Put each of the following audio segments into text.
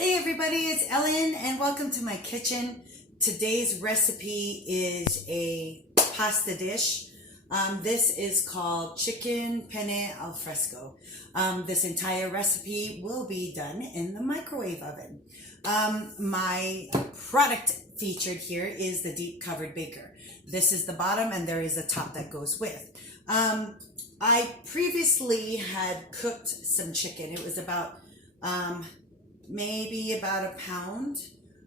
Hey everybody, it's Ellen and welcome to my kitchen. Today's recipe is a pasta dish. This is called chicken penne al fresco. This entire recipe will be done in the microwave oven. My product featured here is the deep covered baker. This is the bottom and there is a top that goes with. I previously had cooked some chicken. It was about maybe about a pound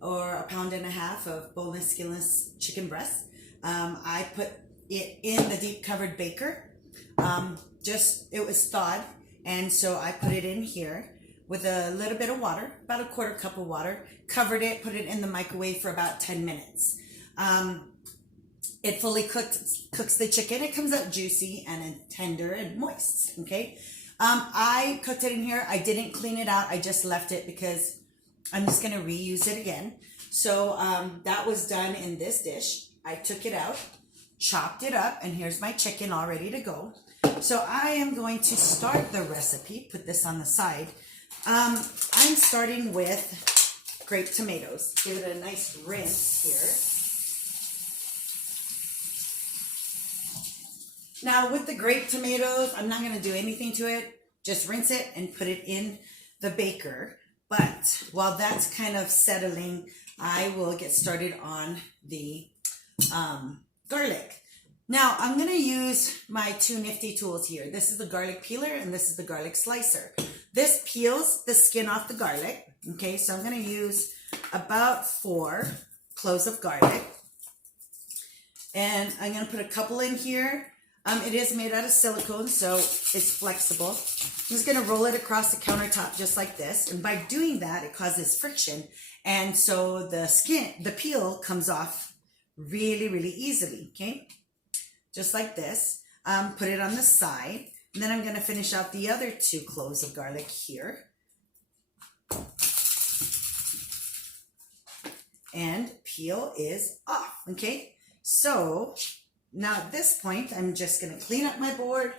or a pound and a half of boneless, skinless chicken breast. I put it in the deep covered baker. It was thawed, and so I put it in here with a little bit of water, about a quarter cup of water, covered it, put it in the microwave for about 10 minutes. It fully cooks the chicken. It comes out juicy and tender and moist, okay? I cooked it in here. I didn't clean it out. I just left it because I'm just going to reuse it again. So that was done in this dish. I took it out, chopped it up, and here's my chicken all ready to go. So I am going to start the recipe, put this on the side. I'm starting with grape tomatoes. Give it a nice rinse here. Now with the grape tomatoes, I'm not going to do anything to it. Just rinse it and put it in the baker. But while that's kind of settling, I will get started on the garlic. Now I'm going to use my two nifty tools here. This is the garlic peeler and this is the garlic slicer. This peels the skin off the garlic. Okay, so I'm going to use about 4 cloves of garlic. And I'm going to put a couple in here. It is made out of silicone, so it's flexible. I'm just going to roll it across the countertop just like this. And by doing that, it causes friction. And so the peel comes off really, really easily, okay? Just like this. Put it on the side. And then I'm going to finish out the other 2 cloves of garlic here. And peel is off, okay? So now at this point, I'm just going to clean up my board.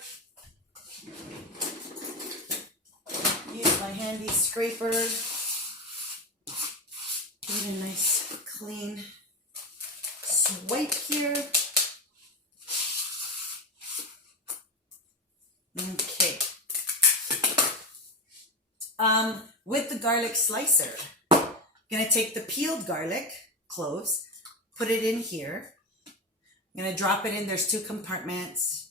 Use my handy scraper. Get a nice clean swipe here. Okay. With the garlic slicer, I'm going to take the peeled garlic cloves, put it in here. I'm going to drop it in. There's 2 compartments.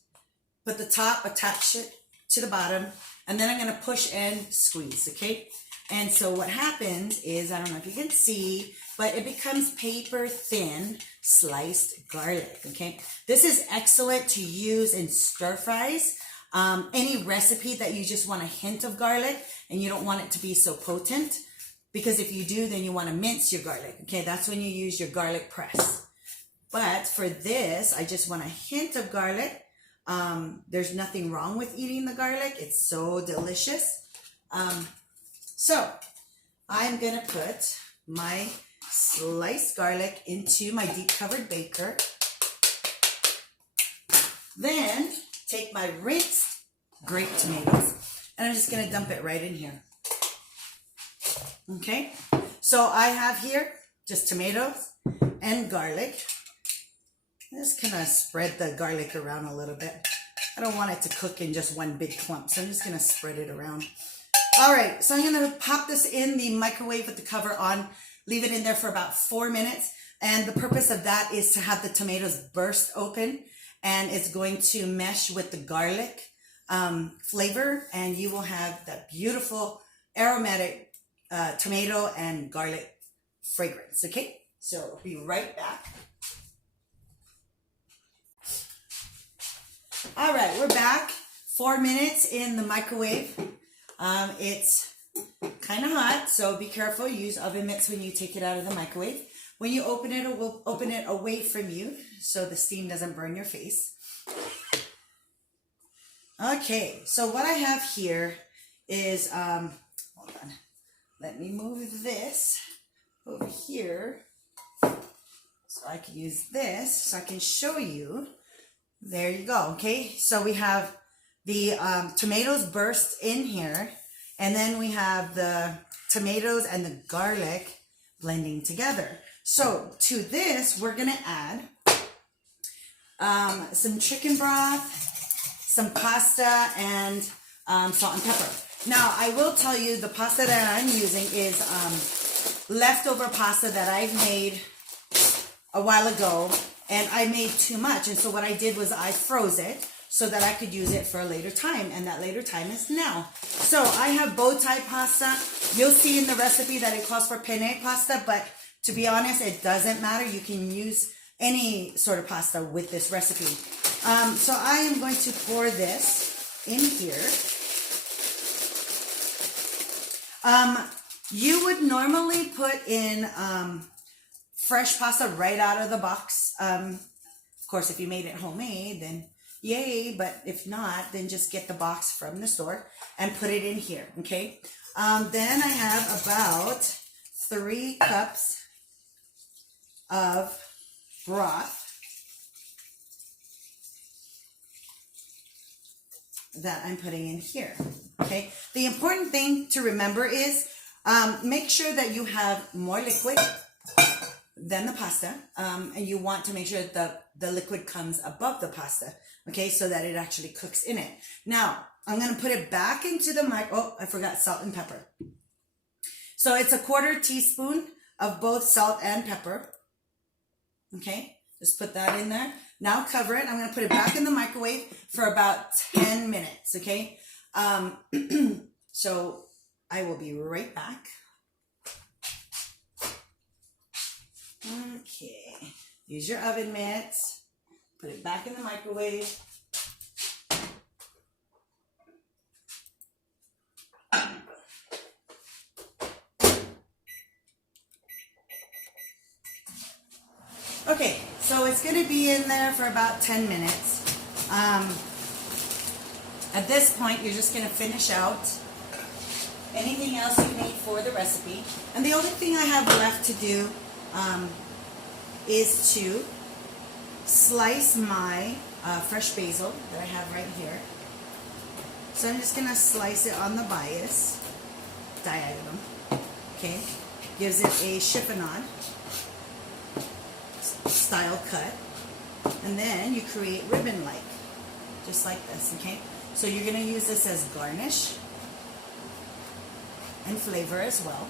Put the top, attach it to the bottom, and then I'm going to push and squeeze, okay? And so what happens is, I don't know if you can see, but it becomes paper thin sliced garlic, okay? This is excellent to use in stir fries. Any recipe that you just want a hint of garlic and you don't want it to be so potent, because if you do, then you want to mince your garlic, okay? That's when you use your garlic press. But for this, I just want a hint of garlic. There's nothing wrong with eating the garlic. It's so delicious. So I'm going to put my sliced garlic into my deep covered baker. Then take my rinsed grape tomatoes and I'm just going to dump it right in here. Okay. So I have here just tomatoes and garlic. Just kind of spread the garlic around a little bit. I don't want it to cook in just one big clump, so I'm just going to spread it around. All right, so I'm going to pop this in the microwave with the cover on, leave it in there for about 4 minutes. And the purpose of that is to have the tomatoes burst open, and it's going to mesh with the garlic flavor, and you will have that beautiful aromatic tomato and garlic fragrance, okay? So I'll be right back. All right, we're back. 4 minutes in the microwave. It's kind of hot, so be careful. Use oven mitts when you take it out of the microwave. When you open it, it will open it away from you so the steam doesn't burn your face. Okay, so what I have here is, hold on. Let me move this over here so I can use this so I can show you. There you go. Okay, so we have the tomatoes burst in here, And then we have the tomatoes and the garlic blending together. So to this, we're gonna add some chicken broth, some pasta, and salt and pepper. Now, I will tell you the pasta that I'm using is leftover pasta that I've made a while ago, and I made too much. And so what I did was I froze it so that I could use it for a later time, and that later time is now. So I have bow tie pasta. You'll see in the recipe that it calls for penne pasta, but to be honest, it doesn't matter. You can use any sort of pasta with this recipe. So I am going to pour this in here. You would normally put in fresh pasta right out of the box. Of course, if you made it homemade, then yay. But if not, then just get the box from the store and put it in here, okay? Then I have about 3 cups of broth that I'm putting in here, okay? The important thing to remember is make sure that you have more liquid than the pasta, and you want to make sure that the liquid comes above the pasta, okay, so that it actually cooks in it. Now, I'm going to put it back into the oh, I forgot salt and pepper. So it's a 1/4 teaspoon of both salt and pepper, okay? Just put that in there. Now cover it. I'm going to put it back in the microwave for about 10 minutes, okay? So I will be right back. Okay, use your oven mitts, put it back in the microwave. Okay, so it's going to be in there for about 10 minutes. At this point, you're just going to finish out anything else you need for the recipe. And the only thing I have left to do is to slice my fresh basil that I have right here. So I'm just going to slice it on the bias, diagonal, okay? Gives it a chiffonade style cut. And then you create ribbon-like, just like this, okay? So you're going to use this as garnish and flavor as well.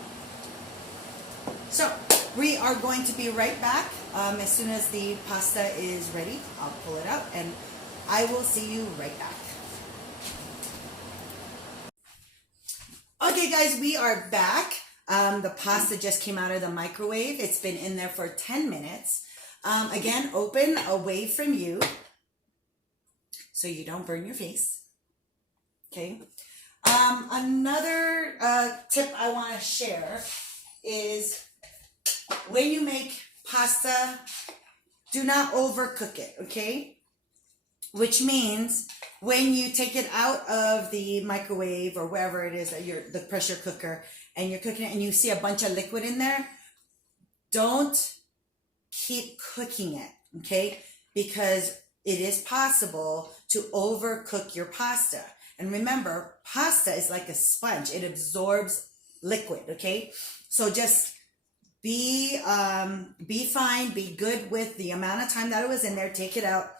So we are going to be right back. As soon as the pasta is ready, I'll pull it out and I will see you right back. Okay guys, we are back. The pasta just came out of the microwave. It's been in there for 10 minutes. Again, open away from you so you don't burn your face. Okay. Another tip I want to share is when you make pasta, do not overcook it, okay? Which means when you take it out of the microwave or wherever it is that the pressure cooker, and you're cooking it and you see a bunch of liquid in there, don't keep cooking it, okay? Because it is possible to overcook your pasta. And remember, pasta is like a sponge. It absorbs liquid, okay? So just be fine, be good with the amount of time that it was in there. Take it out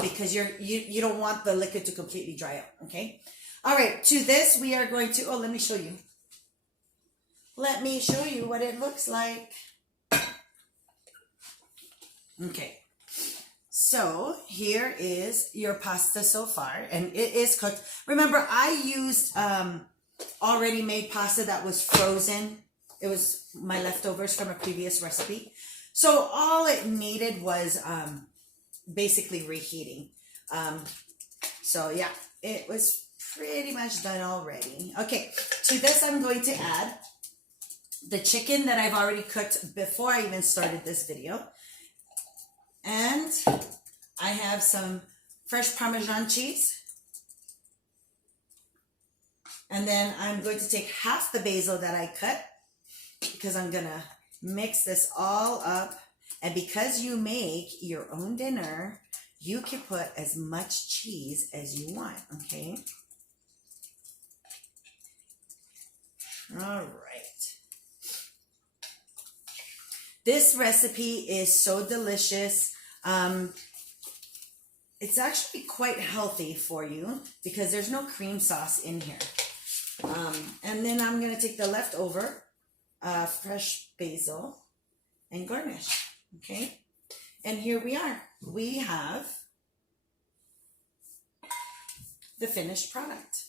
because you don't want the liquid to completely dry out, okay? All right, to this we are going to, let me show you. Let me show you what it looks like. Okay. So here is your pasta so far, and it is cooked. Remember, I used already made pasta that was frozen. It was my leftovers from a previous recipe. So all it needed was basically reheating. So yeah, it was pretty much done already. Okay, to this I'm going to add the chicken that I've already cooked before I even started this video. And I have some fresh Parmesan cheese. And then I'm going to take half the basil that I cut because I'm going to mix this all up. And because you make your own dinner, you can put as much cheese as you want, okay? All right. This recipe is so delicious. It's actually quite healthy for you because there's no cream sauce in here. And then I'm going to take the leftover fresh basil and garnish. Okay. And here we are. We have the finished product.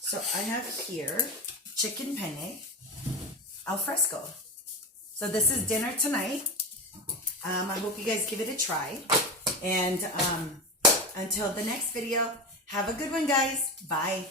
So I have here chicken penne al fresco. So this is dinner tonight. I hope you guys give it a try. And until the next video, have a good one, guys. Bye.